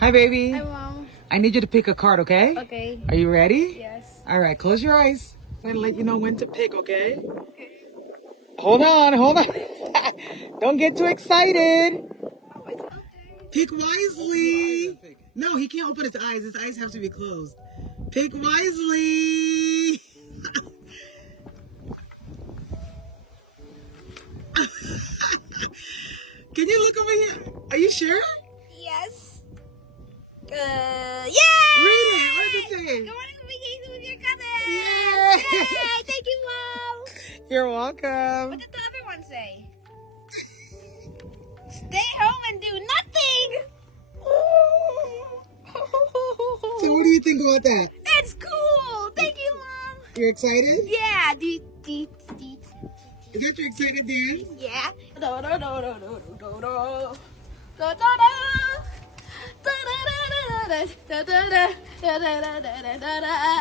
Hi, baby. Hi, Mom. I need you to pick a card, okay? Okay. Are you ready? Yes. All right, close your eyes. I'm gonna let you know when to pick, okay? Hold on, hold on. Don't get too excited. Oh, it's okay. Pick wisely. No, he can't open his eyes. His eyes have to be closed. Pick wisely. Can you look over here? Are you sure? Yes. Yeah! Read it. What does it say? Go on vacation with your cousins! Yeah. Yay! Thank you, Mom! You're welcome. What did the other one say? Stay home and do nothing! So what do you think about that? It's cool! Thank you, Mom! You're excited? Yeah! Deet, deet, deet. Is that your excited dance? Yeah. Da da da da da da da da da da da da da da.